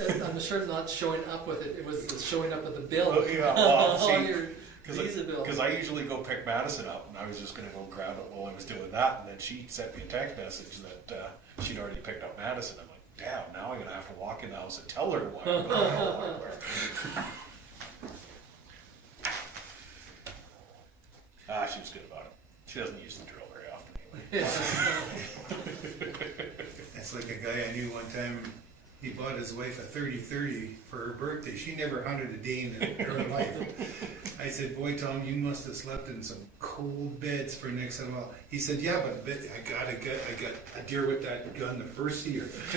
I'm sure not showing up with it, it was the showing up with the bill. Oh, yeah, well, On see, your visa bill. because I usually go pick Madison up, and I was just gonna go grab it while I was doing that, and then she sent me a text message that she'd already picked up Madison. I'm like, damn, now I'm gonna have to walk in the house and tell her why I'm going everywhere. She was good about it. She doesn't use the drill very often anyway. That's like a guy I knew one time, he bought his wife a 30-30 for her birthday. She never hunted a day in her life. I said, boy, Tom, you must have slept in some cold beds for next to a while. He said, yeah, but I got a deer with that gun the first year. I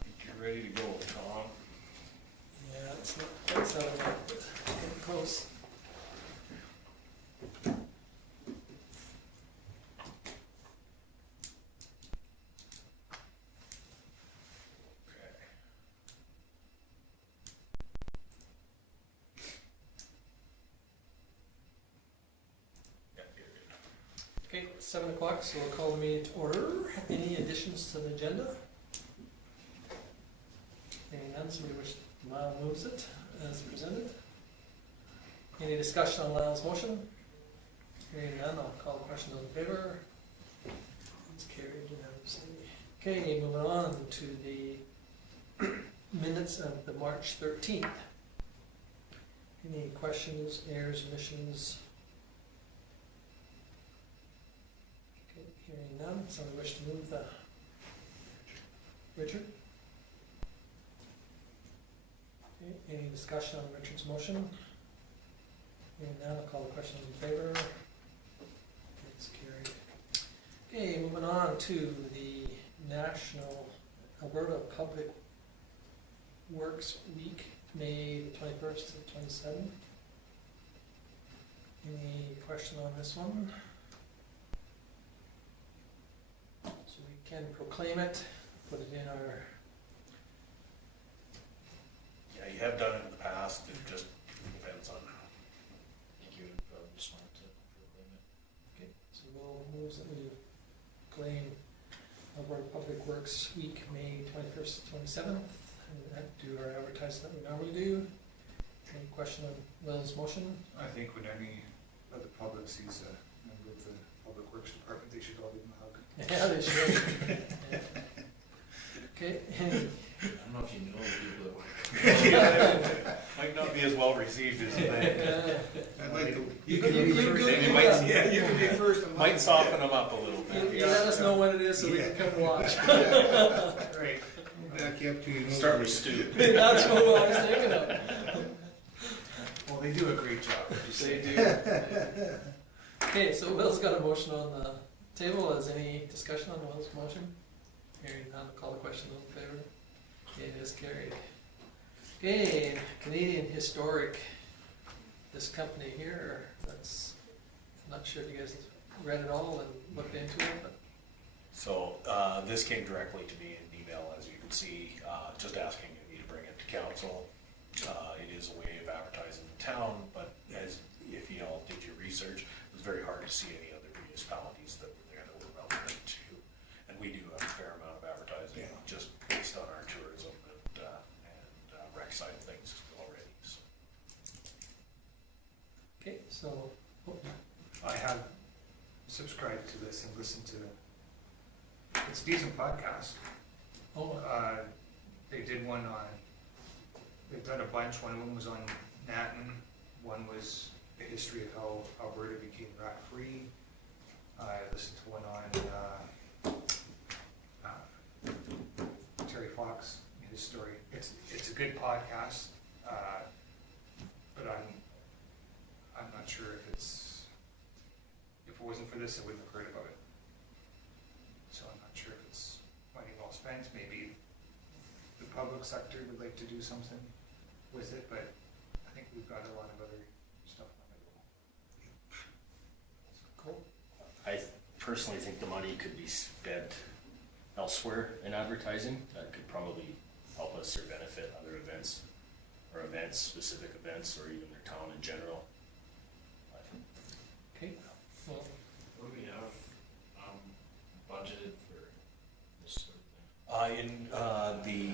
think you're ready to go, Tom. Yeah, it's not quite so bad, but getting close. Okay, 7 o'clock, so we'll call the meeting to order. Any additions to the agenda? Any none, somebody wish Lyle moves it as presented? Any discussion on Lyle's motion? Hearing none, I'll call the question in favor. It's carried unanimously. Okay, moving on to the minutes of the March 13th. Any questions, errors, omissions? Okay, hearing none, somebody wish to move the... Richard? Okay, any discussion on Richard's motion? Hearing none, I'll call the question in favor. It's carried. Okay, moving on to the National Alberta Public Works Week, May 21st to 27th. Any question on this one? So we can proclaim it, put it in our... Yeah, you have done it in the past, it just depends on. I think you would probably just want to proclaim it. Okay, so we'll move that we claim Alberta Public Works Week, May 21st to 27th, and do our advertisement that we normally do. Any question on Will's motion? I think when any of the public sees a member of the Public Works Department, they should all give them a hug. Yeah, they should. Yeah. Okay, any, I don't know if you know the people that work. Might not be as well received as you think. I'd like to, You you can be can first. go- It might, Yeah, you can be first. in line. might soften them up a little you bit. let us know when it is so we Yeah. can come watch. Right. Back you up to your Start with Stu. That's what I was thinking of. Well, they do a great job. They do. Okay, so Will's got a motion on the table. Is any discussion on Will's motion? Hearing none, I'll call the question in favor. Okay, it is carried. Okay, Canadian Historic. This company here, that's, I'm not sure if you guys read it all and looked into it, but So this came directly to me in an email, as you can see, just asking me to bring it to council. It is a way of advertising the town, but as if you all did your research, it was very hard to see any other municipalities that were there that were relevant to. And we do have a fair amount of advertising, Yeah. just based on our tourism and rec side of things already. So. okay, so, oh, I have subscribed to this and listened to it. It's a decent podcast. oh, They did one on, they've done a bunch. One of them was on Natin. One was the history of how Alberta became rat-free. I listened to one on Terry Fox, his story. It's a good podcast, but I'm not sure if it wasn't for this, I wouldn't have heard about it. So I'm not sure if it's money well spent. Maybe the public sector would like to do something with it, but I think we've got a lot of other stuff on the go. cool. I personally think the money could be spent elsewhere in advertising. That could probably help us or benefit other events, or events, specific events, or even their town in general. Okay, well, What do we have budgeted for In the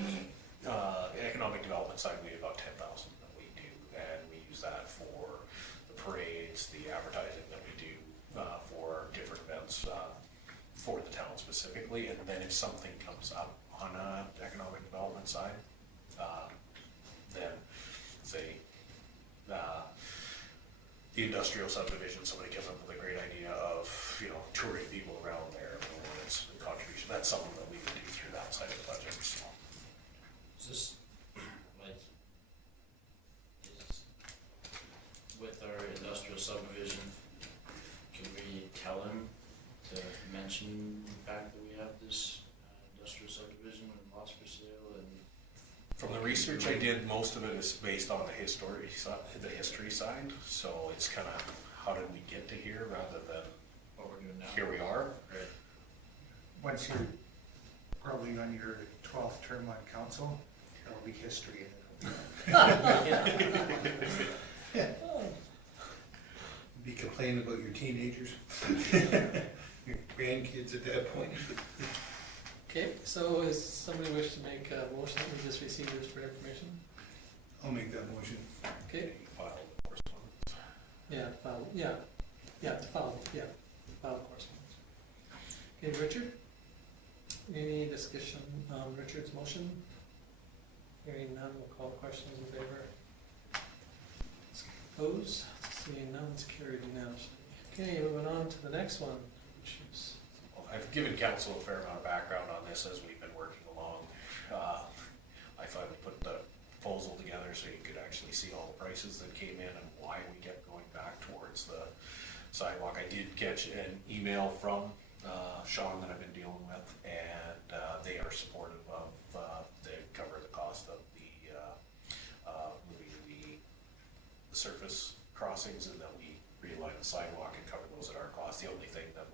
economic development side, we have about 10,000 that we do, and we use that for the parades, the advertising that we do for different events for the town specifically. And then if something comes up on economic development side, then say the industrial subdivision, somebody comes up with a great idea of, touring people around there, or it's a contribution, that's something that we would do through that side of the budget, so. Is this, like, is, with our industrial subdivision, can we tell him to mention the fact that we have this industrial subdivision with lots for sale and? From the research I did, most of it is based on the history side, so it's kind of, how did we get to here, rather than What we're doing now? here we are. Right. Once you're probably on your 12th term on council, there'll be history in it. Be complaining about your teenagers, your grandkids at that point. Okay, so is somebody wish to make a motion that we just receive this for information? I'll make that motion. Okay, File correspondence. file correspondence. Okay, Richard? Any discussion on Richard's motion? Hearing none, we'll call questions in favor. Opposed? Seeing none, it's carried unanimously. Okay, moving on to the next one, which is, I've given council a fair amount of background on this as we've been working along. I finally put the proposal together so you could actually see all the prices that came in and why we kept going back towards the sidewalk. I did catch an email from Sean that I've been dealing with, and they are supportive of, they cover the cost of the moving the surface crossings, and that we realign the sidewalk and cover those at our cost. The only thing that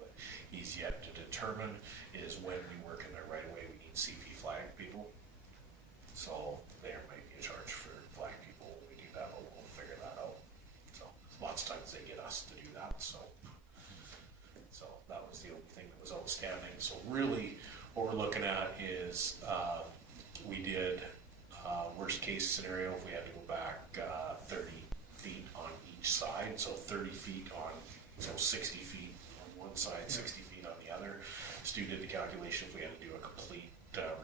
he's yet to determine is when we work in their right of way, we need CP flag people. So there might be a charge for flag people when we do that, but we'll figure that out. So lots of times they get us to do that, so that was the only thing that was outstanding. So really, what we're looking at is we did worst case scenario if we had to go back 30 feet on each side, so 30 feet on, so 60 feet on one side, 60 feet on the other. Stu did the calculation if we had to do a complete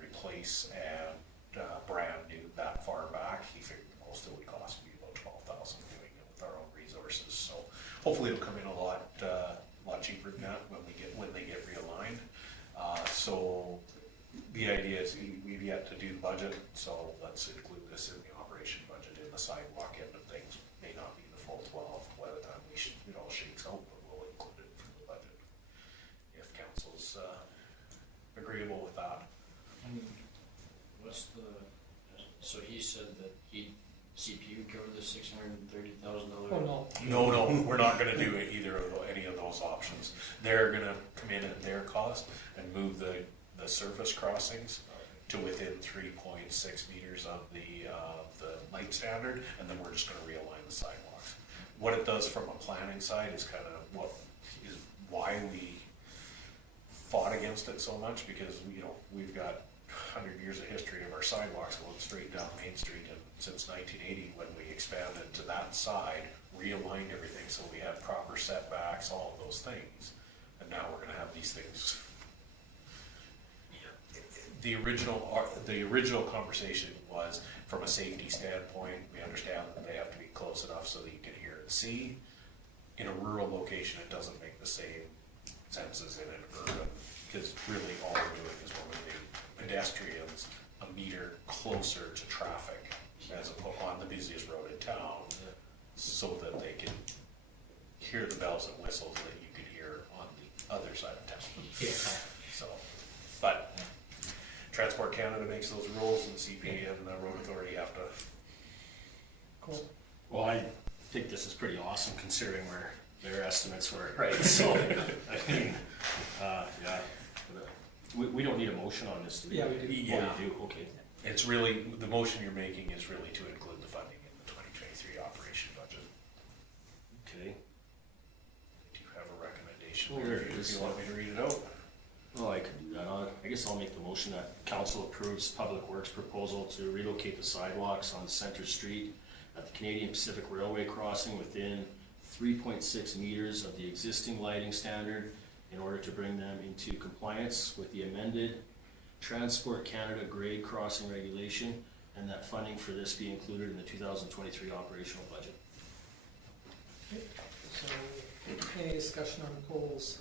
replace and brand new that far back. He figured the most it would cost me about 12,000 doing it with our own resources. So hopefully it'll come in a lot cheaper than that when they get realigned. So the idea is we've yet to do the budget, so let's include this in the operation budget in the sidewalk end of things. May not be the full 12 by the time it all shakes out, but we'll include it for the budget if council's agreeable with that. What's the, so he said that CPU covered the $630,000? oh no, No, we're not gonna do any of those options. They're gonna come in at their cost and move the surface crossings to within 3.6 meters of the light standard, and then we're just gonna realign the sidewalks. What it does from a planning side is kind of why we fought against it so much, because we've got 100 years of history of our sidewalks going straight down Main Street, and since 1980 when we expanded to that side, realigned everything so we had proper setbacks, all of those things, and now we're going to have these things. The original conversation was from a safety standpoint. We understand that they have to be close enough so that you can hear and see. In a rural location, it doesn't make the same sense as in an urban, because really all we're doing is we're moving pedestrians a meter closer to traffic as on the busiest road in town, so that they can hear the bells and whistles that you could hear on the other side of town. yeah. So, but Transport Canada makes those rules, and CP and the road authority have to. Cool. Well, I think this is pretty awesome considering where their estimates were. Right. So, I mean, yeah. We don't need a motion on this, do we? Yeah, we do. Yeah. Oh, you do? Okay. It's really, the motion you're making is really to include the funding in the 2023 operation budget. Okay. Do you have a recommendation Well, there there it if is. you want me to read it out? Oh, I could do that. I guess I'll make the motion that council approves Public Works proposal to relocate the sidewalks on Center Street at the Canadian Pacific Railway crossing within 3.6 meters of the existing lighting standard in order to bring them into compliance with the amended Transport Canada grade crossing regulation, and that funding for this be included in the 2023 operational budget. Okay, so, any discussion on Cole's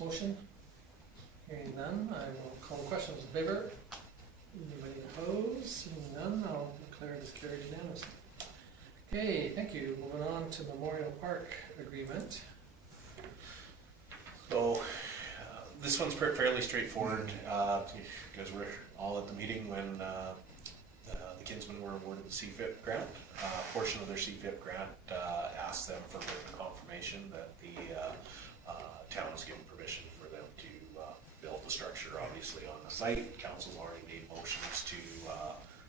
motion? Hearing none, I will call the question. Those in favor? Anybody opposed? Seeing none, I'll declare this carried unanimously. Okay, thank you. Moving on to Memorial Park Agreement. So, this one's fairly straightforward, because we're all at the meeting when the Kinsmen were awarded the CFEP grant. A portion of their CFEP grant asked them for written confirmation that the town has given permission for them to build the structure, obviously, on the site. Council's already made motions to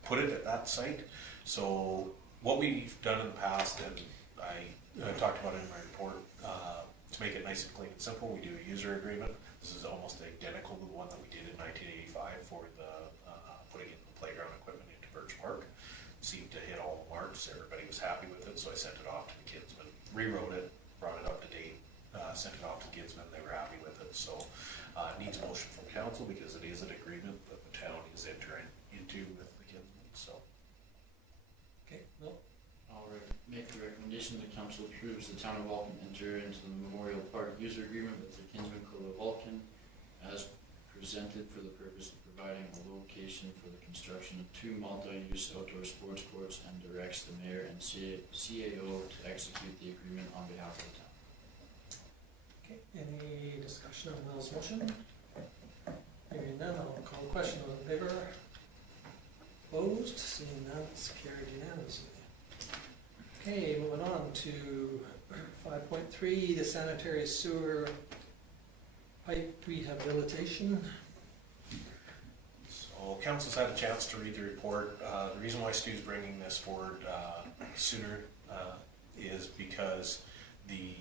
put it at that site. So what we've done in the past, and I talked about it in my report, to make it nice and clean and simple, we do a user agreement. This is almost identical to the one that we did in 1985 for the putting in the playground equipment into Birch Park. Seemed to hit all the marks. Everybody was happy with it, so I sent it off to the Kinsmen, rewrote it, brought it up to date, sent it off to Kinsmen. They were happy with it. So it needs a motion from council because it is an agreement that the town is entering into with the Kinsmen. So. Okay, no, I'll make the recommendation that council approves the Town of Vulcan enter into the Memorial Park user agreement with the Kinsmen of Vulcan as presented for the purpose of providing a location for the construction of 2 multi-use outdoor sports courts, and directs the mayor and CAO to execute the agreement on behalf of the town. okay, any discussion on Will's motion? Hearing none, I'll call the question. Those in favor? Opposed? Seeing none, it's carried unanimously. Okay, moving on to 5.3, the sanitary sewer pipe rehabilitation. So council's had a chance to read the report. The reason why Stu's bringing this forward sooner is because the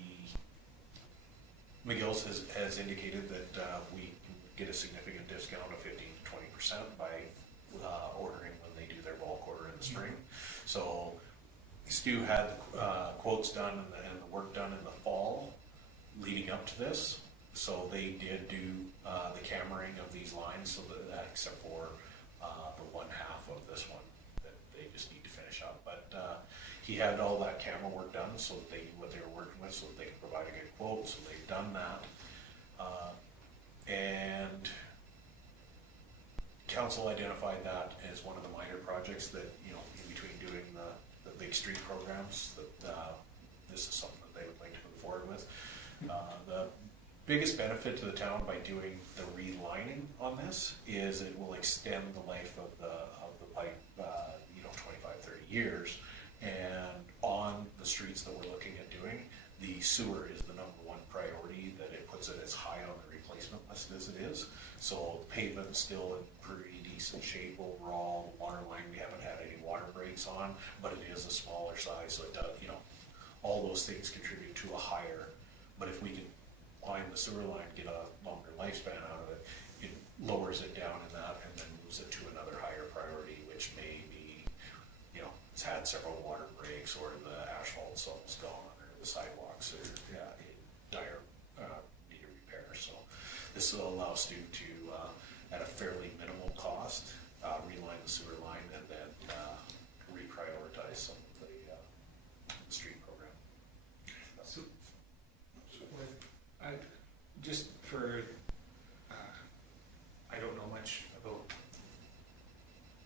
McGill's has indicated that we can get a significant discount of 15 to 20% by ordering when they do their bulk order in the spring. So Stu had quotes done and the work done in the fall leading up to this. So they did do the cammering of these lines, so that except for the one half of this one that they just need to finish up. But he had all that camera work done, so that what they were working with, so that they could provide a good quote. So they've done that, and council identified that as one of the minor projects that, you know, in between doing the big street programs, that this is something that they would like to move forward with. The biggest benefit to the town by doing the relining on this is it will extend the life of the pipe, 25, 30 years. And on the streets that we're looking at doing, the sewer is the #1 priority, that it puts it as high on the replacement list as it is. So pavement's still in pretty decent shape overall. Water line, we haven't had any water breaks on, but it is a smaller size, so it does, all those things contribute to a higher. But if we can line the sewer line, get a longer lifespan out of it, it lowers it down in that and then moves it to another higher priority, which may be, it's had several water breaks, or the asphalt some's gone, or the sidewalks are in dire need of repair. So this will allow Stu to, at a fairly minimal cost, reline the sewer line and then reprioritize some of the street program. So, I, just for, I don't know much about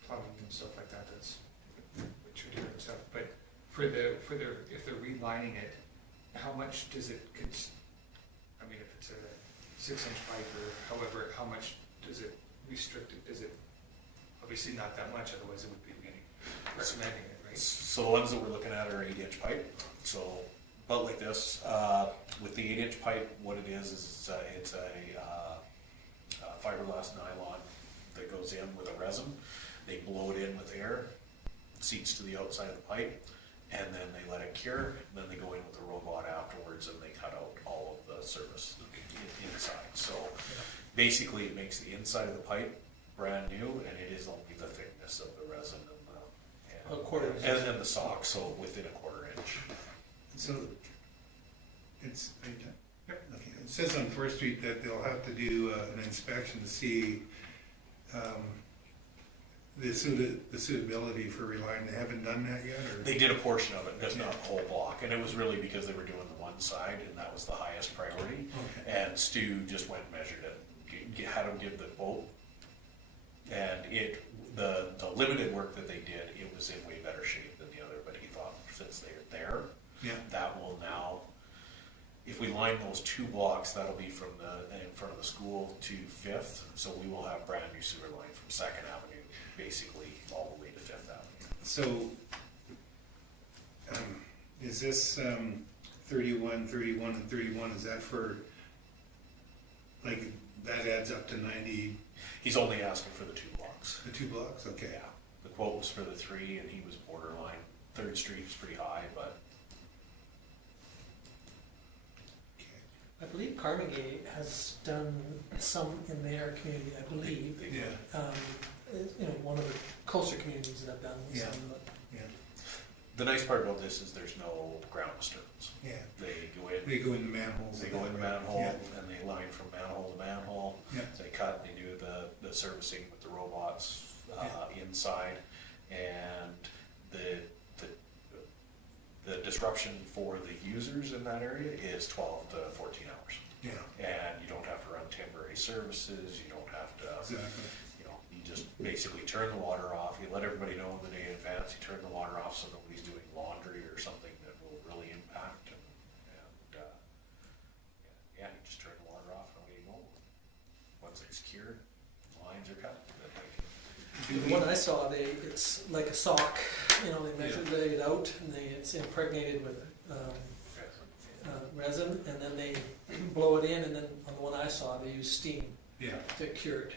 plumbing and stuff like that, that's what you're doing and stuff, but if they're relining it, how much does it, if it's a 6-inch pipe or however, how much does it restrict it? Is it obviously not that much, otherwise it would be recommending it, right? So the ones that we're looking at are 8-inch pipe. So about like this, with the 8-inch pipe, what it is it's a fiberglass nylon that goes in with a resin. They blow it in with air, seats to the outside of the pipe. and then they let it cure, then they go in with the robot afterwards and they cut out all of the surface inside. So basically it makes the inside of the pipe brand new, and it is only the thickness of the resin A quarter inch. and then the sock, so within a quarter inch. So, it's, okay. It says on Fourth Street that they'll have to do an inspection to see the suitability for reline. They haven't done that yet, or? They did a portion of it, just not the whole block, and it was really because they were doing the one side, and that was the highest priority. Okay. And Stu just went and measured it, had him give the quote, and the limited work that they did, it was in way better shape than the other, but he thought since they're there, Yeah. that will now, if we line those two blocks, that'll be from in front of the school to Fifth, so we will have brand new sewer line from Second Avenue, basically all the way to Fifth Avenue. So, is this 31, 31, and 31, is that for, like, that adds up to 90, He's only asking for the two blocks. the 2 blocks? Okay. Yeah, the quote was for the 3, and he was borderline. Third Street is pretty high, but I believe Carnegie has done some in their community, I believe. they Yeah, One of the coastal communities that have done Yeah. some, but yeah, the nice part about this is there's no ground disturbance. yeah. They go in, They go in the manholes. they go in the manhole, and they line from manhole to manhole. Yeah. They cut, they do the servicing with the robots inside, and the disruption for the users in that area is 12 to 14 hours. Yeah, And you don't have to run temporary services, you don't have to, exactly. you just basically turn the water off, you let everybody know the day in advance, you turn the water off so nobody's doing laundry or something that will really impact, and yeah, you just turn the water off and away you go. Once it's cured, lines are cut. the one I saw, it's like a sock, they lay it out, and it's impregnated with resin, and then they blow it in, and then on the one I saw, they use steam Yeah, to cure it,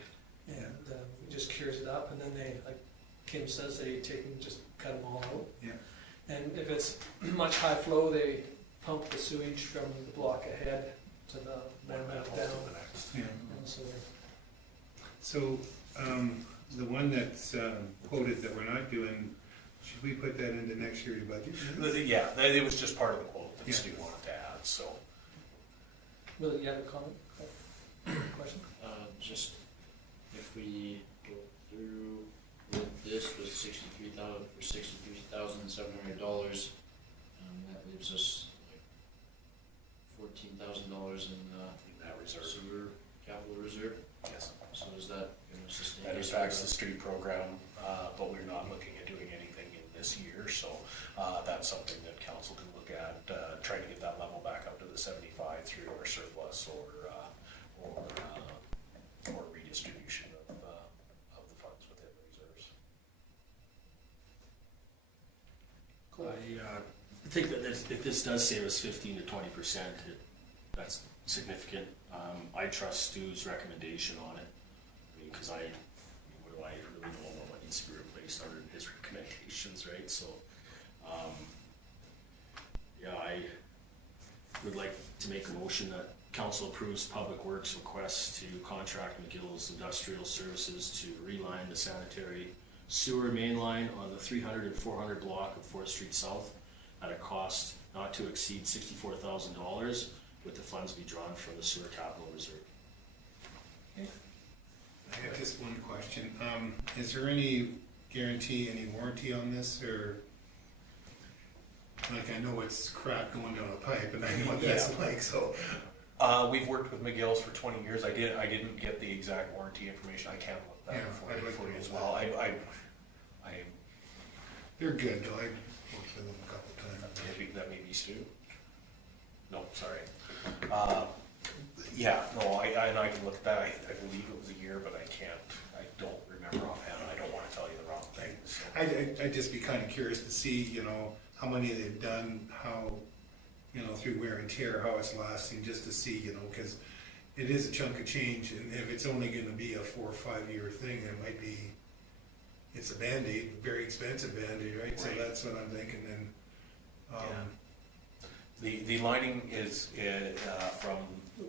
and it just cures it up, and then they, like Kim says, they take and just cut them all out. yeah. And if it's much high flow, they pump the sewage from the block ahead to the one Manhole down. to the next. Yeah. And so So, the one that's quoted that we're not doing, should we put that into next year's budget? Yeah, it was just part of the quote that Yeah. Stu wanted to add, so. Will you have a comment? Question? Just if we go through with this with $63,700, that leaves us like $14,000 in That reserve. sewer capital reserve. Yes. So is that going to sustain? That us is for facts the street program, but we're not looking at doing anything in this year, so that's something that council can look at, trying to get that level back up to the 75 through our surplus or redistribution of the funds within the reserves. Cool. I think that if this does save us 15 to 20%, that's significant. I trust Stu's recommendation on it, because what do I really know about what needs to be replaced under his recommendations, right? So, I would like to make a motion that council approves Public Works request to contract McGill's Industrial Services to reline the sanitary sewer main line on the 300 and 400 block of 4th Street South at a cost not to exceed $64,000, with the funds be drawn from the sewer capital reserve. I have just one question. Is there any guarantee, any warranty on this, or, like, I know it's crap going down a pipe, and I know what that's like, so. We've worked with McGill's for 20 years. I didn't get the exact warranty information. I can look that Yeah, up I'd like for to you know as that. well. They're good, though. I worked with them a couple times. Maybe that may be Stu. No, sorry. Yeah, no, and I can look at that. I believe it was a year, but I don't remember offhand. I don't want to tell you the wrong thing. So. I'd just be kind of curious to see, how many they've done, how, through wear and tear, how it's lasting, just to see, because it is a chunk of change, and if it's only gonna be a 4 or 5 year thing, it might be, it's a Band-Aid, very expensive Band-Aid, right? So Right. that's what I'm thinking, and The lining is, from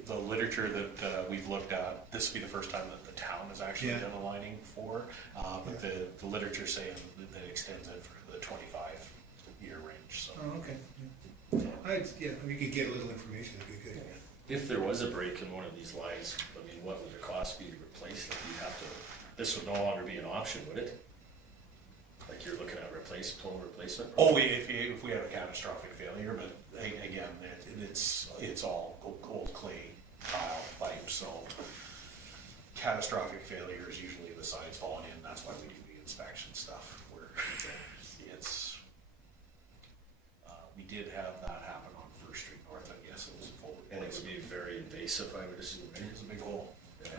the literature that we've looked at, this will be the first time that the town has actually Yeah. done a lining for, but the literature saying that extends it for the 25-year range, so. Oh, okay. Yeah, we could get a little information, that'd be good. If there was a break in one of these lines, I mean, what would the cost be to replace it? You'd have to, this would no longer be an option, would it? Like you're looking at total replacement? Oh, if we have a catastrophic failure, but again, it's all old clay tile pipe, so catastrophic failure is usually the sides falling in, that's why we do the inspection stuff, where it's, we did have that happen on First Street North, I guess it was a full And it would be very invasive, I would assume, right? It was a big hole. Yeah.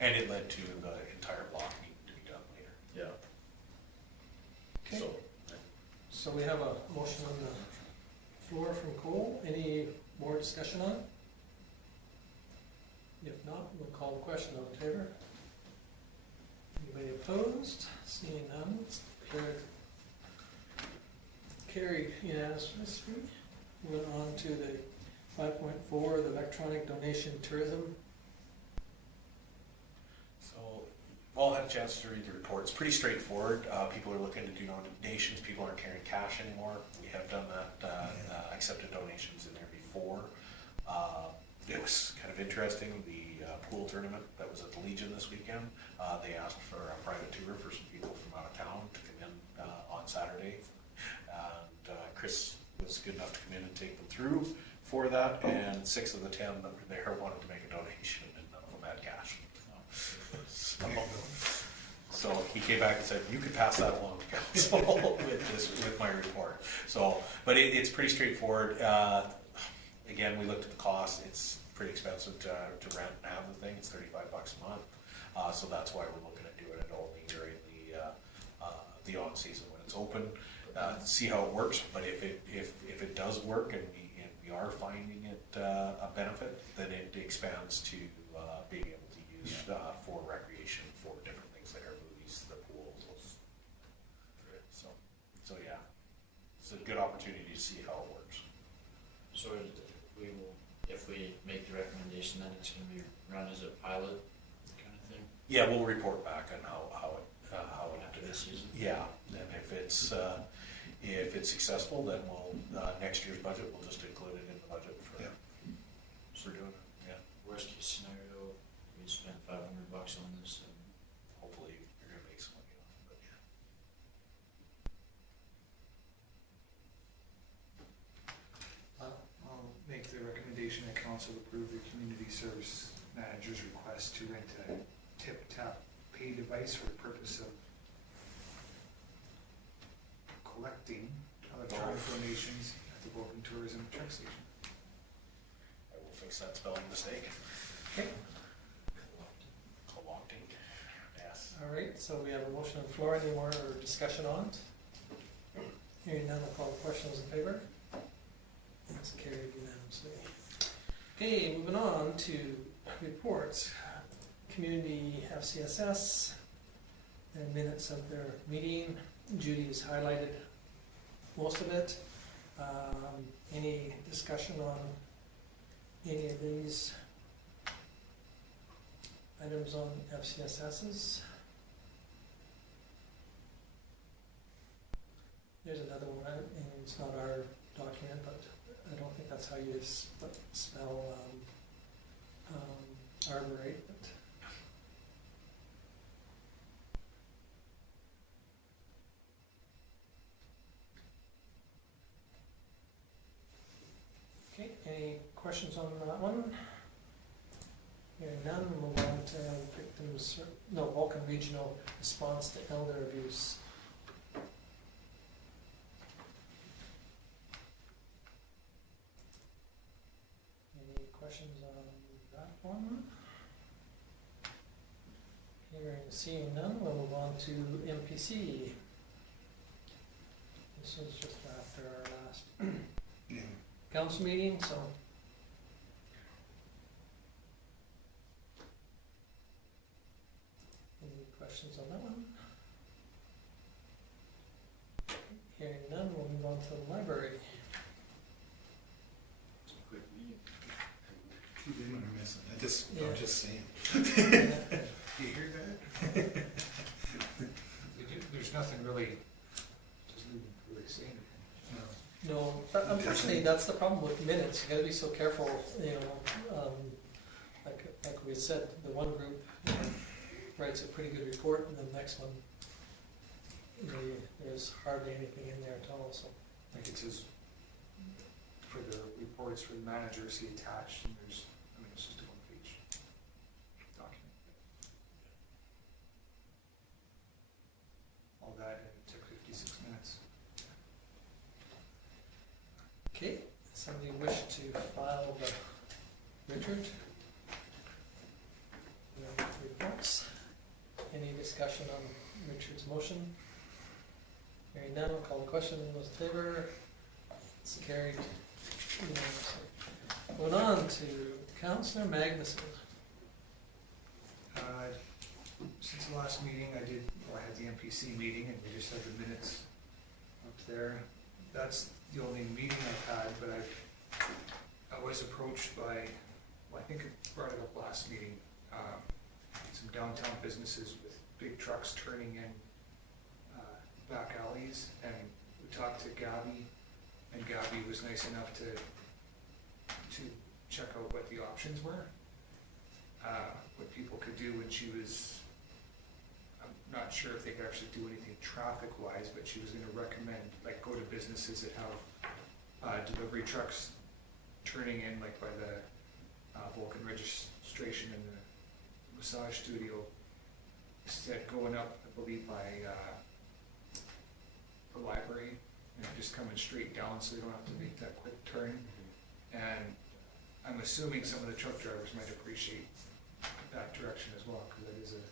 And it led to the entire block needing to be done later. Yeah. Okay. So, So we have a motion on the floor from Cole. Any more discussion on it? If not, we'll call the question. All in favor? Anybody opposed? Seeing none, it's carried unanimously. Moving on to the 5.4, the electronic donation tourism. So, all had a chance to read the report. It's pretty straightforward. People are looking to do donations. People aren't carrying cash anymore. We have done that, accepted donations in there before. It was kind of interesting. The pool tournament that was at the Legion this weekend, they asked for a private tour for some people from out of town to come in on Saturday. And Chris was good enough to come in and take them through for that, and 6 of the 10 that were there wanted to make a donation, and none of them had cash. So he came back and said, "You could pass that along to council with my report." So, but it's pretty straightforward. Again, we looked at the cost. It's pretty expensive to rent and have the thing. It's $35 a month. So that's why we're looking at doing it only during the on season when it's open. See how it works. But if it does work and we are finding it a benefit, then it expands to being able to use for recreation for different things like our movies, the pools. So yeah, it's a good opportunity to see how it works. So we will, if we make the recommendation, then it's gonna be run as a pilot kind of thing Yeah, we'll report back on how it after this season. Yeah, and if it's successful, then we'll next year's budget, we'll just include it in the budget for doing it. Yeah, Worst case scenario, we spent $500 on this and hopefully you're gonna make some money on it. But yeah. I'll make the recommendation that council approve the community service manager's request to rent a tip-tap pay device for the purpose of collecting electronic donations at the Vulcan Tourism Truck Station. I will fix that spelling mistake. Okay. Collecting. Yes. All right, so we have a motion on the floor. Any more discussion on it? Hearing none, I'll call the question. Those in favor? It's carried unanimously. Okay, moving on to reports. Community FCSS and minutes of their meeting. Judy has highlighted most of it. Any discussion on any of these items on FCSS's? There's another one, and it's not our document, but I don't think that's how you spell arborate, but. Okay, any questions on that one? Hearing none, we'll move on to Vulcan Regional Response to Elder Abuse. Any questions on that one? Seeing none, we'll move on to MPC. This is just after our last Yeah. council meeting, so. Any questions on that one? Hearing none, we'll move on to the library. It's a quick meeting. Two women are missing. Yeah. I'm just saying. Yeah. You hear that? There's nothing really, doesn't even really say anything. No. No, unfortunately, that's the problem with minutes, you gotta be so careful, you know, like we said, the one group writes a pretty good report, and the next one, you know, there's hardly anything in there at all, so. Like it says, for the reports for the manager, see attached, and there's, I mean, it's just a one-page document. All that, and it took 56 minutes. Okay, somebody wish to file the Richard? No reports. Any discussion on Richard's motion? Hearing none, I'll call the question. Those in favor? It's carried unanimously. Going on to Councillor Magnuson. Since the last meeting, I had the MPC meeting, and we just had the minutes up there. That's the only meeting I've had, but I was approached by, well, I think I brought it up last meeting, some downtown businesses with big trucks turning in back alleys, and we talked to Gabby, and Gabby was nice enough to check out what the options were, what people could do, and she was, I'm not sure if they could actually do anything traffic-wise, but she was gonna recommend, like, go to businesses that have delivery trucks turning in, like by the Vulcan registration and the massage studio, instead going up, I believe, by the library, and just coming straight down so they don't have to make that quick turn. And I'm assuming some of the truck drivers might appreciate that direction as well, because it is a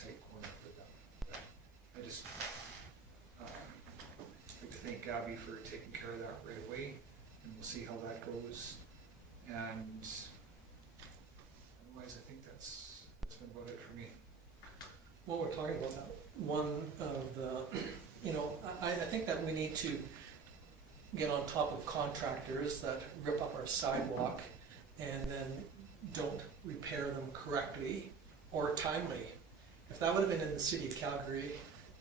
tight corner for them. But I just like to thank Gabby for taking care of that right away, and we'll see how that goes. And otherwise, I think that's been about it for me. Well, we're talking about that. One of the, you know, I think that we need to get on top of contractors that rip up our sidewalk and then don't repair them correctly or timely. If that would have been in the city of Calgary,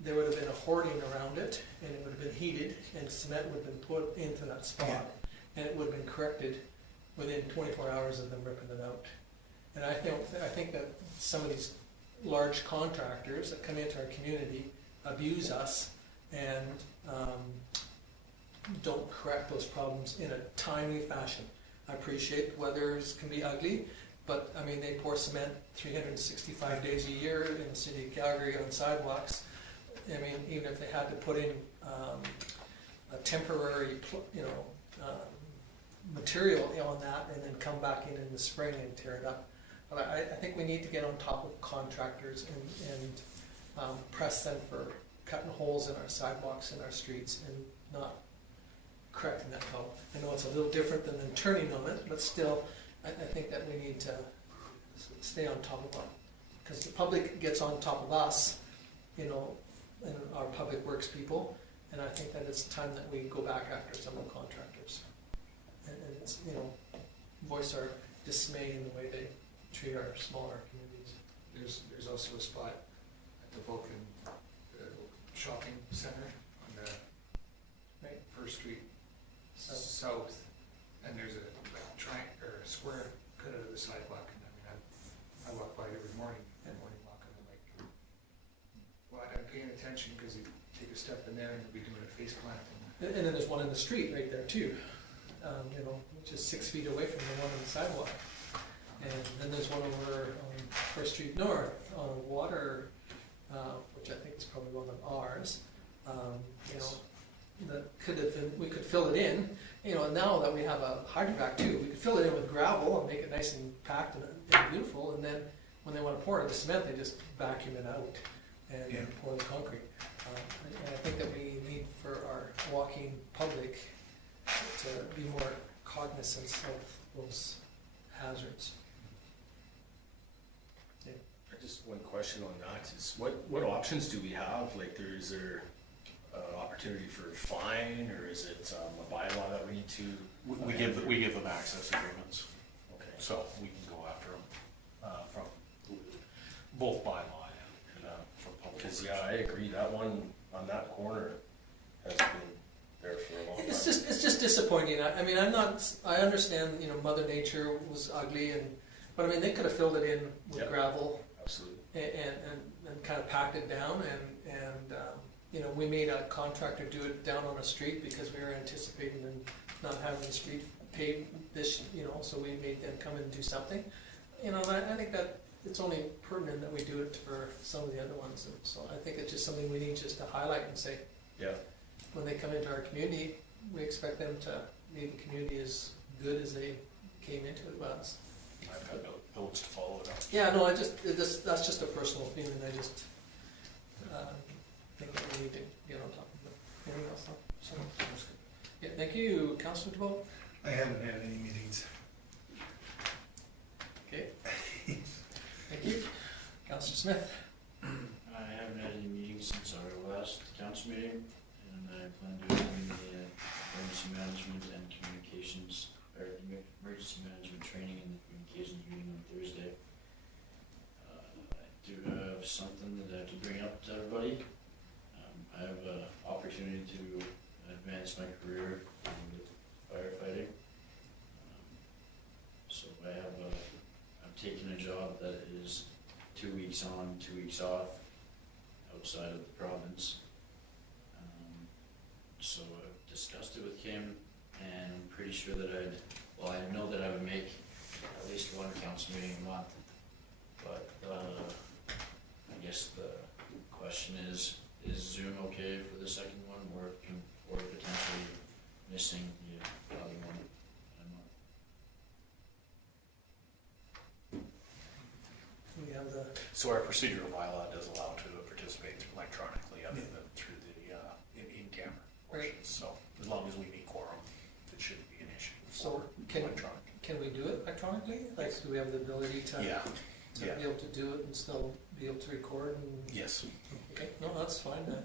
there would have been a hoarding around it, and it would have been heated, and cement would have been put into that spot, and it would have been corrected within 24 hours of them ripping it out. And I think that some of these large contractors that come into our community abuse us and don't correct those problems in a timely fashion. I appreciate weathers can be ugly, but I mean, they pour cement 365 days a year in the city of Calgary on sidewalks. I mean, even if they had to put in a temporary, material on that and then come back in the spring and tear it up. But I think we need to get on top of contractors and press them for cutting holes in our sidewalks and our streets and not correcting that problem. I know it's a little different than turning on it, but still, I think that we need to stay on top of it. Because the public gets on top of us, you know, and our public works people, and I think that it's time that we go back after some of the contractors. And it's, you know, voice our dismay in the way they treat our smaller communities. There's also a spot at the Vulcan shopping center on the Right. First Street So, South, and there's a triangle or a square cut out of the sidewalk, and I mean, I walk by it every morning walk, and I'm like, well, I'm paying attention, because you take a step in there and you'll be doing a face plant. and then there's one in the street right there too, you know, which is 6 feet away from the one on the sidewalk. And then there's one over on First Street North on Water, which I think is probably one of ours. You know, that could have been, we could fill it in, you know, and now that we have a hydrovac too, we could fill it in with gravel and make it nice and packed and beautiful, and then when they want to pour it, the cement, they just vacuum it out and pour the concrete. And I think that we need for our walking public to be more cognizant of those hazards. Just one question on that is, what options do we have? Like, is there opportunity for a fine, or is it a bylaw that we need to? We give them access agreements, Okay. so we can go after them, from both by law and, from public. Because, yeah, I agree, that one on that corner has been there for a long time. It's just disappointing. I mean, I understand, you know, Mother Nature was ugly but I mean, they could have filled it in with Yep. gravel Absolutely. and kind of packed it down you know, we made a contractor do it down on a street because we were anticipating them not having the street paved this, you know, so we made them come and do something. You know, and I think that it's only pertinent that we do it for some of the other ones, and so I think it's just something we need just to highlight and say, Yeah. when they come into our community, we expect them to leave the community as good as they came into it was. I've got notes to follow it up. Yeah, no, that's just a personal feeling, I just, think that we need to get on top of it. Anything else? No? So, yeah, thank you, Councillor DeBolt. I haven't had any meetings. Okay. Thank you. Councillor Smith. I haven't had any meetings since our last council meeting, and I plan to attend the emergency management and communications, or emergency management training and the communications meeting on Thursday. I do have something that I have to bring up to everybody. I have an opportunity to advance my career with firefighting. So I'm taking a job that is 2 weeks on, 2 weeks off, outside of the province. So I've discussed it with Kim, and I'm pretty sure that I know that I would make at least one council meeting a month. But I guess the question is Zoom okay for the second one, or potentially missing the other one a month? We have the, So our procedural bylaw does allow to participate electronically other than through the, in camera Right. portions. So as long as we meet quorum, it shouldn't be an issue So for electronic. can we do it electronically? Like, do we have the ability to Yeah, be able to do it and still be able to record and? yes. Okay, no, that's fine then.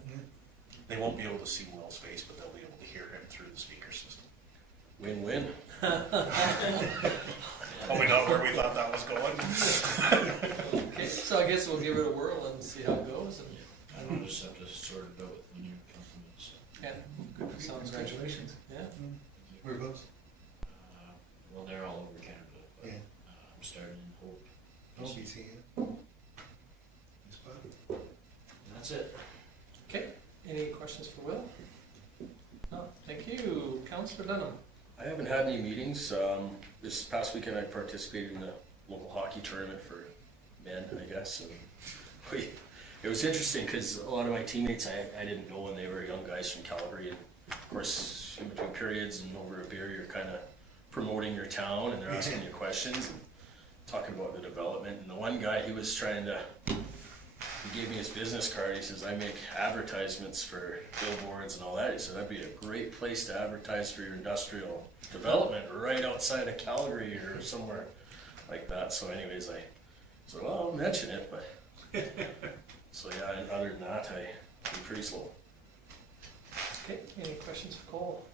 They won't be able to see Will's face, but they'll be able to hear him through the speaker system. Win-win. Probably not where we thought that was going. Okay, so I guess we'll give it a whirl and see how it goes and, I don't just have to sort it out with the new company, so. yeah, Good for you. Sounds good. Congratulations. yeah. Whereabouts? Well, they're all over Canada, but Yeah. I'm starting in Hope. I'll be seeing it. Nice spot. And that's it. Okay, any questions for Will? No, thank you. Councillor Dunham. I haven't had any meetings. This past weekend I participated in the local hockey tournament for men, I guess. And it was interesting because a lot of my teammates I didn't know when they were young guys from Calgary. And of course, in between periods and over a beer, you're kind of promoting your town and they're asking you questions and talking about the development. And the one guy, he gave me his business card. He says, I make advertisements for billboards and all that. He said, that'd be a great place to advertise for your industrial development right outside of Calgary or somewhere like that. So anyways, I said, well, I'll mention it, but so yeah, and other than that, I'm pretty slow. Okay, any questions for Cole?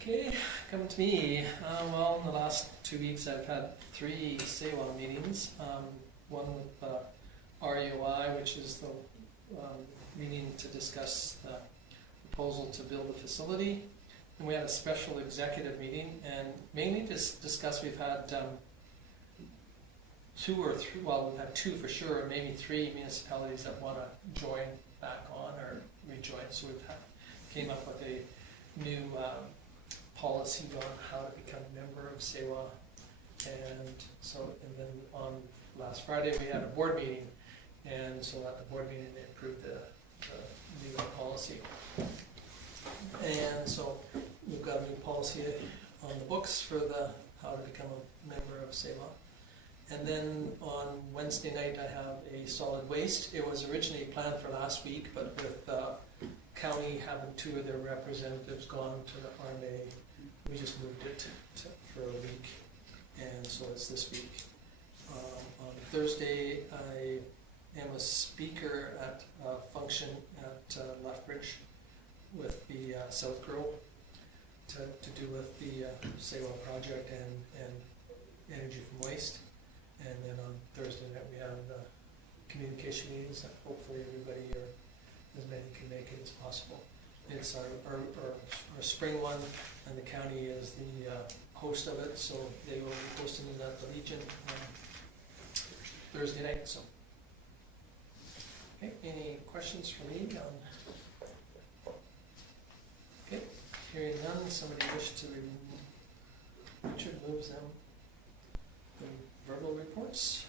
Okay, coming to me. Well, in the last 2 weeks I've had 3 SEWA meetings. One with RUI, which is the meeting to discuss the proposal to build a facility. And we had a special executive meeting and mainly just discuss, we've had 2 or 3, well, we've had 2 for sure, and maybe 3 municipalities that want to join back on or rejoin. So came up with a new policy on how to become a member of SEWA. And then on last Friday we had a board meeting, and so at the board meeting they approved the new policy. And so we've got a new policy on the books for how to become a member of SEWA. And then on Wednesday night I have a solid waste. It was originally planned for last week, but with county having 2 of their representatives gone to the RMA, we just moved it for a week, and so it's this week. On Thursday I and was speaker at a function at Lethbridge with the South Grow to do with the Saywell project and energy from waste. And then on Thursday night we have communication meetings that hopefully everybody or as many can make it as possible. It's our spring one, and the county is the host of it, so they will be hosting it at the Legion Thursday night. So, okay, any questions for me? Okay, hearing none, somebody wish to Richard moves them. The verbal reports.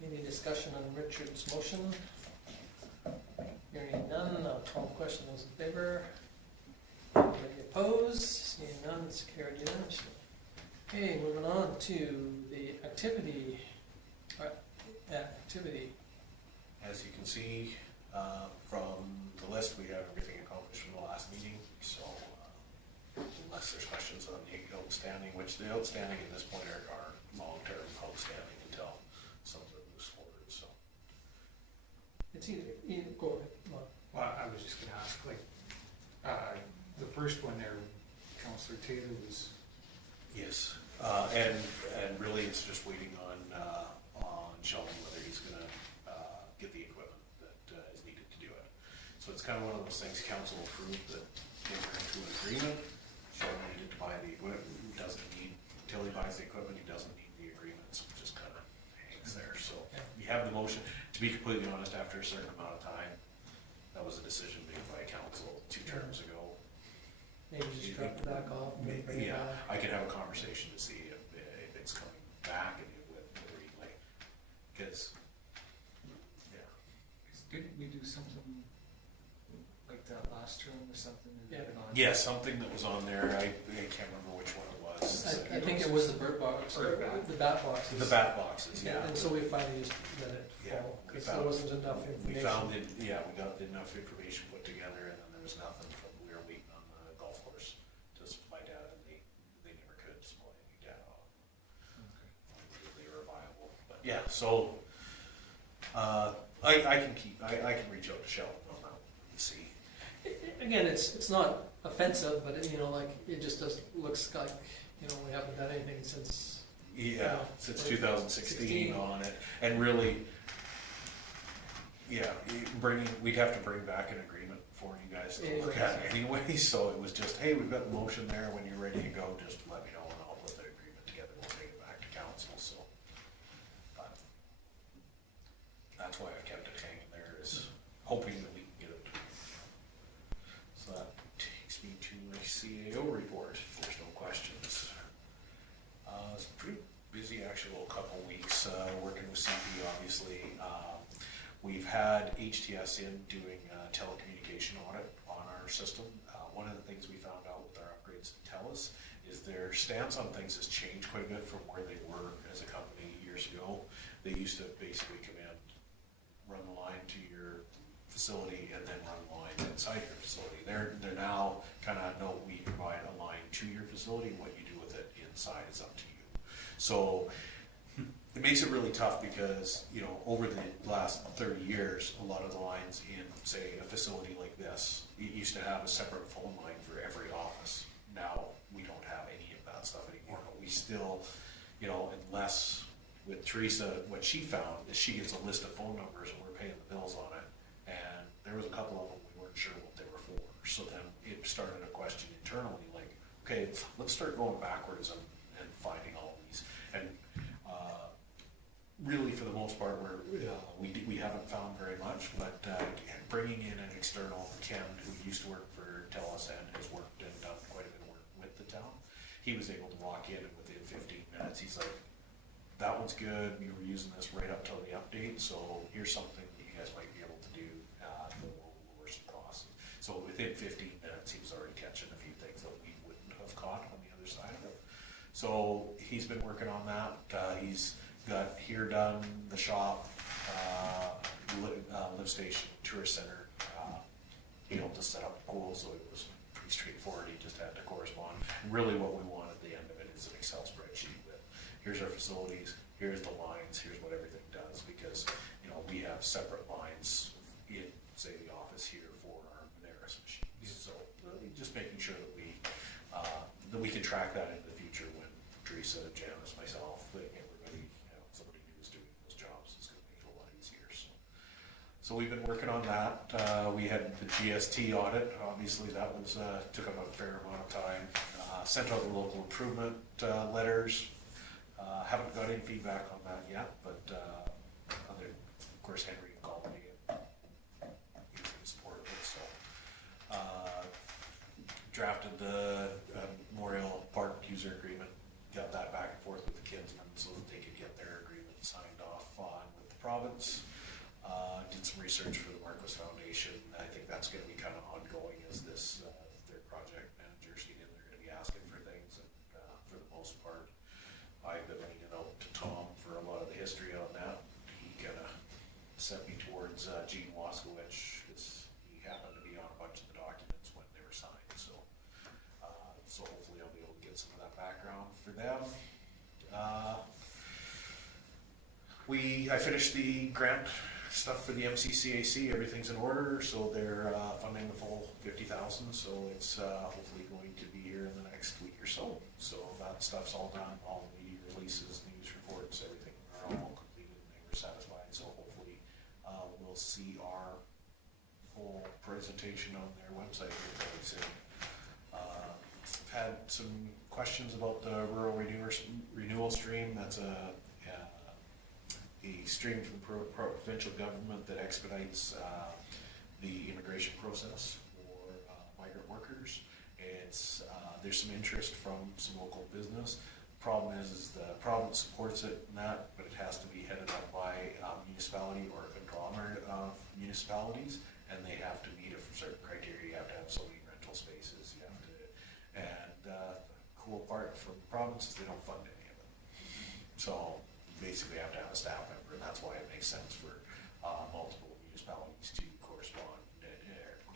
Any discussion on Richard's motion? Hearing none, I'll call the question. Those in favor? Anybody opposed? Seeing none, it's carried unanimously. Okay, moving on to the activity. As you can see from the list, we have everything accomplished from the last meeting. So unless there's questions on the outstanding, which the outstanding at this point are long-term outstanding until something moves forward. So It's either go ahead. Well, I was just gonna ask, like, the first one there, Councillor Taylor was, yes, and really it's just waiting on Sheldon whether he's going to get the equipment that is needed to do it. So it's kind of one of those things council approved that enter into an agreement. Sheldon needed to buy the equipment. He doesn't need, until he buys the equipment, he doesn't need the agreement. So it just kind of hangs there. So we have the motion. To be completely honest, after a certain amount of time, that was a decision made by council 2 terms ago. Maybe just drop it back off. Maybe bring it Yeah, back. I can have a conversation to see if it's coming back and like, because, yeah. didn't we do something like that last term or something? Yeah. Yeah, something that was on there, I can't remember which one it was. I think it was the bird box, or the bat boxes. The bat boxes, yeah. And so we finally just let it Yeah, fall, we because there found- wasn't enough information. We found it, yeah, we got enough information put together and then there was nothing from, we were waiting on the golf course to supply data and they never could supply any data on whether they were viable. But yeah, so, I can reach out to Sheldon on that and see. Again, it's not offensive, but it, like, it just doesn't, looks like, we haven't done anything since. Yeah, since 2016 on it, and really, yeah, we'd have to bring back an agreement for you guys to look at anyway, so it was just, hey, we've got the motion there, when you're ready to go, just let me know and I'll put the agreement together, we'll take it back to council, so. But that's why I've kept it hanging there, is hoping that we can get it. So that takes me to my CAO report, if there's no questions. It's a pretty busy actual couple weeks, working with CP obviously. We've had HTS in doing a telecommunication audit on our system. One of the things we found out with our upgrades to TELUS is their stance on things has changed quite a bit from where they were as a company years ago. They used to basically come in, run the line to your facility and then run the line inside your facility. They're now kind of, no, we provide a line to your facility, what you do with it inside is up to you. So it makes it really tough because, over the last 30 years, a lot of the lines in, say, a facility like this, it used to have a separate phone line for every office. Now we don't have any of that stuff anymore. We still, unless with Teresa, what she found is she gets a list of phone numbers and we're paying the bills on it. And there was a couple of them we weren't sure what they were for. So then it started a question internally, like, okay, let's start going backwards and finding all these. And really, for the most part, we haven't found very much, but bringing in an external, Ken, who used to work for TELUS and has worked and done quite a bit of work with the town, he was able to walk in and within 15 minutes, he's like, that one's good, we were using this right up till the update, so here's something that you guys might be able to do that will lower some costs. So within 15 minutes, he was already catching a few things that we wouldn't have caught on the other side of it. So he's been working on that. He's got here done, the shop, lift station, tourist center. He helped us set up the pool, so it was pretty straightforward. He just had to correspond. And really what we want at the end of it is an Excel spreadsheet with, here's our facilities, here's the lines, here's what everything does, because separate lines in, say, the office here for our Moneris machines. So just making sure that we can track that in the future when Teresa, Janice, myself, everybody, somebody new is doing those jobs. It's going to make it a lot easier. So we've been working on that. We had the GST audit. Obviously, that was took up a fair amount of time. Sent out the local improvement letters. Haven't got any feedback on that yet, but of course, Henry called me and he was in support of it. So drafted the Memorial Park user agreement. Got that back and forth with the Kinsmen so that they could get their agreement signed off on with the province. Did some research for the Marcos Foundation. I think that's going to be kind of ongoing as this their project managers get in. They're going to be asking for things, and for the most part, I've been leaning out to Tom for a lot of the history on that. He kind of sent me towards Gene Waskowicz because he happened to be on a bunch of the documents when they were signed. So hopefully I'll be able to get some of that background for them. I finished the grant stuff for the MCCAC. Everything's in order, so they're funding the full $50,000. So it's hopefully going to be here in the next week or so. So that stuff's all done. All the releases, news reports, everything are all completed, and they were satisfied. So hopefully we'll see our whole presentation on their website very soon. Had some questions about the rural renewal stream. That's a stream from the provincial government that expedites the immigration process for migrant workers. There's some interest from some local business. Problem is the province supports it and that, but it has to be headed up by a municipality or a conglomerate of municipalities, and they have to meet a certain criteria. You have to have so many rental spaces. You have to, and the cool part from the province is they don't fund any of it. So basically, have to have a staff member, and that's why it makes sense for multiple municipalities to correspond,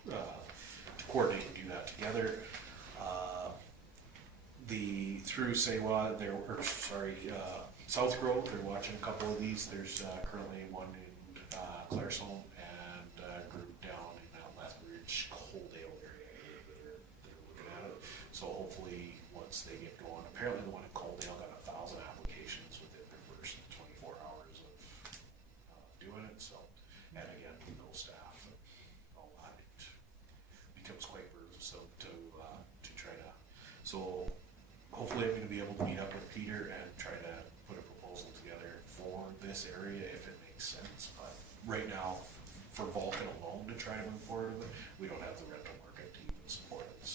to coordinate and do that together. Through Sewa, South Grove, they're watching a couple of these. There's currently one in Claresholm and a group down in that Lethbridge, Coaldale area that they're looking at it. So hopefully, once they get going, apparently the one in Coaldale got 1,000 applications within their first 24 hours of doing it. So, and again, no staff and all that, it becomes quite burdensome to try to. So hopefully, I'm going to be able to meet up with Peter and try to put a proposal together for this area if it makes sense. But right now, for Vulcan alone to try to move forward with it, we don't have the rental market to even support it.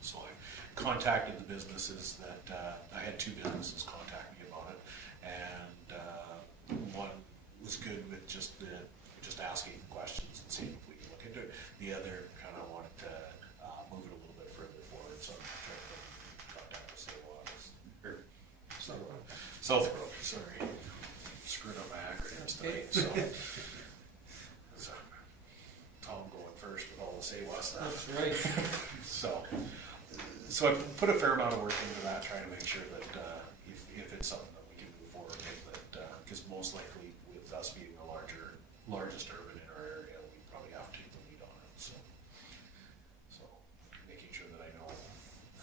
So I contacted the businesses that I had 2 businesses contact me about it, and one was good with just asking questions and seeing if we can look into it. The other kind of wanted to move it a little bit further forward, so I'm trying to contact the South Grove. Sorry, screwed up my acronyms tonight. So Tom going first with all the SAWA stuff. That's right. So I put a fair amount of work into that, trying to make sure that if it's something that we can move forward with, that because most likely with us being the largest urban in our area, we probably have to take the lead on it. So making sure that I know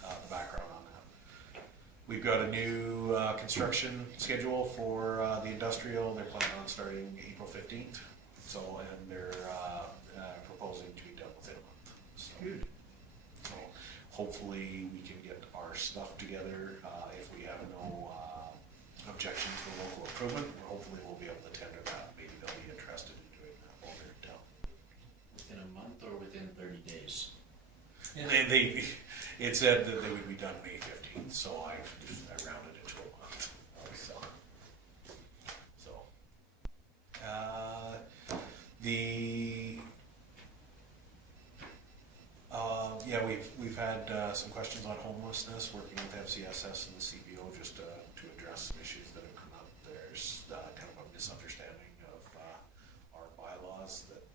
the background on that. We've got a new construction schedule for the industrial. They're planning on starting April 15th. So and they're proposing to be done within a month. So. Good. So hopefully we can get our stuff together. If we have no objection to the local improvement, hopefully we'll be able to tender that. Maybe they'll be interested in doing that while they're in town. Within a month or within 30 days? Yeah. It said that they would be done May 15th, so I rounded it to a month. We've had some questions on homelessness, working with FCSS and the CPO just to address some issues that have come up. There's kind of a misunderstanding of our bylaws that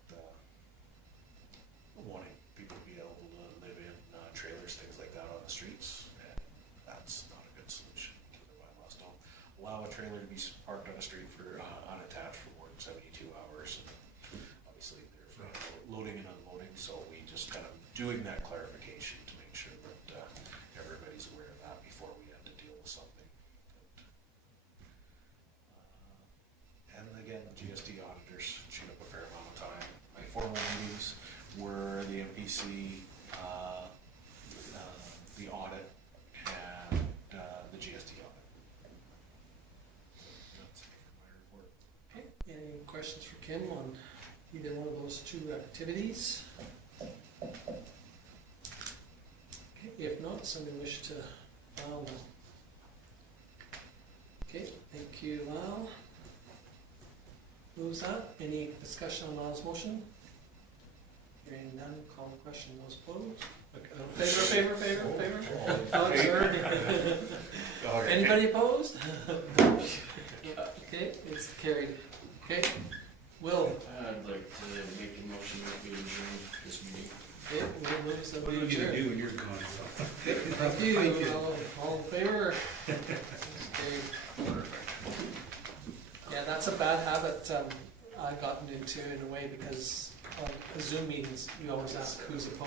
wanting people to be able to live in trailers, things like that on the streets, and that's not a good solution to the bylaws. Don't allow a trailer to be parked on a street for unattached for more than 72 hours. doing that clarification to make sure that everybody's aware of that before we have to deal with something. And again, the GSD auditors chewed up a fair amount of time. My formal meetings were the MPC, the audit, and the GSD audit. That's it for my report. Okay, any questions for Kim on either one of those two activities? Okay, if not, somebody wish to file them. Okay, thank you, Lyle. Moves that. Any discussion on Lyle's motion? Hearing none, call the question. Those opposed? Favor? Oh, sorry. Anybody opposed? Okay, it's carried. Okay, Will. I'd like to make a motion that we adjourn this meeting. Okay, Will moves that What are we you gonna adjourn. do when you're gone? Thank you. All in favor? Okay. Yeah, that's a bad habit I've gotten into in a way because on Zoom meetings, you always ask who's opposed.